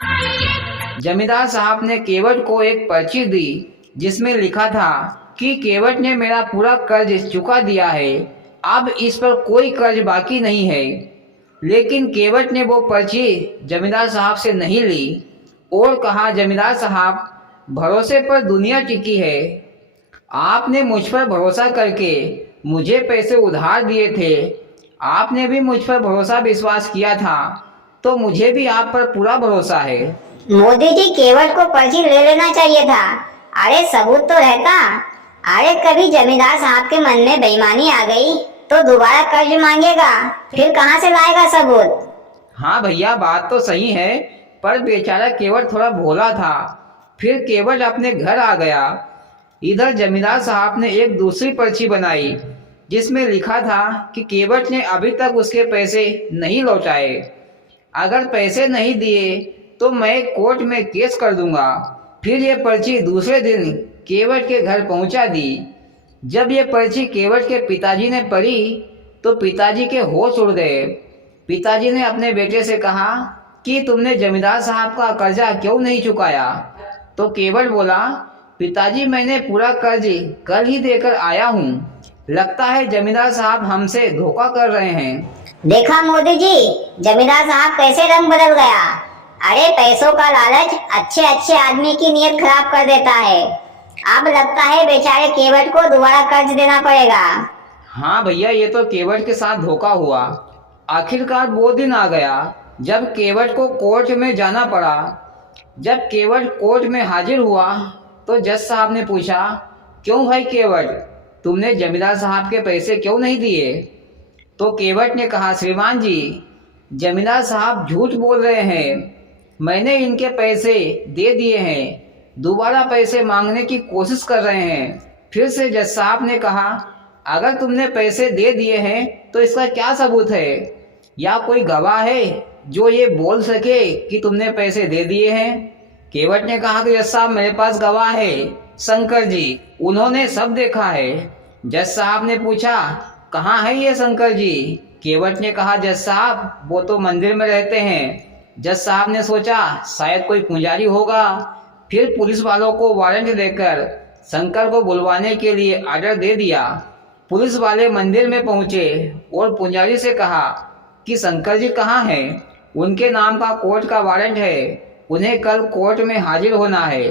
जमींदार साहब ने केवट को एक पर्ची दी जिसमें लिखा था कि केवट ने मेरा पूरा कर्ज चुका दिया है, अब इस पर कोई कर्ज बाकी नहीं है। लेकिन केवट ने वो पर्ची जमींदार साहब से नहीं ली और कहा, जमींदार साहब, भरोसे पर दुनिया टिकी है। आपने मुझ पर भरोसा करके मुझे पैसे उधार दिए थे, आपने भी मुझ पर भरोसा विश्वास किया था, तो मुझे भी आप पर पूरा भरोसा है। मोदी जी, केवट को पर्ची ले लेना चाहिए था। अरे सबूत तो रहता। अरे कभी जमींदार साहब के मन में बेईमानी आ गई तो दोबारा कर्ज मांगेगा, फिर कहाँ से लाएगा सबूत। हाँ भैया, बात तो सही है, पर बेचारा केवट थोड़ा भोला था। फिर केवट अपने घर आ गया। इधर जमींदार साहब ने एक दूसरी पर्ची बनाई जिसमें लिखा था कि केवट ने अभी तक उसके पैसे नहीं लौटाए, अगर पैसे नहीं दिए तो मैं कोर्ट में केस कर दूंगा। फिर ये पर्ची दूसरे दिन केवट के घर पहुंचा दी। जब ये पर्ची केवट के पिताजी ने पढ़ी तो पिताजी के होश उड़ गए। पिताजी ने अपने बेटे से कहा कि तुमने जमींदार साहब का कर्जा क्यों नहीं चुकाया? तो केवट बोला, पिताजी, मैंने पूरा कर्ज कल ही देकर आया हूँ, लगता है जमींदार साहब हमसे धोखा कर रहे हैं। देखा मोदी जी, जमींदार साहब कैसे रंग बदल गया। अरे पैसों का लालच अच्छे अच्छे आदमी की नीयत खराब कर देता है। अब लगता है बेचारे केवट को दोबारा कर्ज देना पड़ेगा। हाँ भैया, ये तो केवट के साथ धोखा हुआ। आखिरकार वो दिन आ गया जब केवट को कोर्ट में जाना पड़ा। जब केवट कोर्ट में हाजिर हुआ तो जज साहब ने पूछा, क्यों भाई केवट, तुमने जमींदार साहब के पैसे क्यों नहीं दिए? तो केवट ने कहा, श्रीमान जी, जमींदार साहब झूठ बोल रहे हैं, मैंने इनके पैसे दे दिए हैं, दोबारा पैसे मांगने की कोशिश कर रहे हैं। फिर से जज साहब ने कहा, अगर तुमने पैसे दे दिए हैं तो इसका क्या सबूत है, या कोई गवाह है जो ये बोल सके कि तुमने पैसे दे दिए हैं? केवट ने कहा कि जज साहब, मेरे पास गवाह है, शंकर जी, उन्होंने सब देखा है। जज साहब ने पूछा, कहाँ है ये शंकर जी? केवट ने कहा, जज साहब, वो तो मंदिर में रहते हैं। जज साहब ने सोचा शायद कोई पुजारी होगा। फिर पुलिस वालों को वारंट देकर शंकर को बुलवाने के लिए ऑर्डर दे दिया। पुलिस वाले मंदिर में पहुंचे और पुजारी से कहा कि शंकर जी कहाँ हैं, उनके नाम का कोर्ट का वारंट है, उन्हें कल कोर्ट में हाजिर होना है।